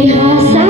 Hari Hasan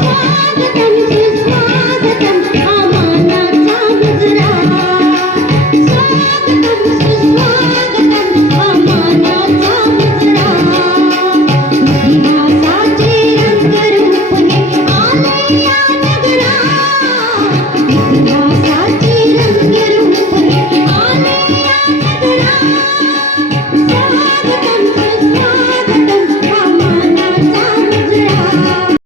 స్వాగతం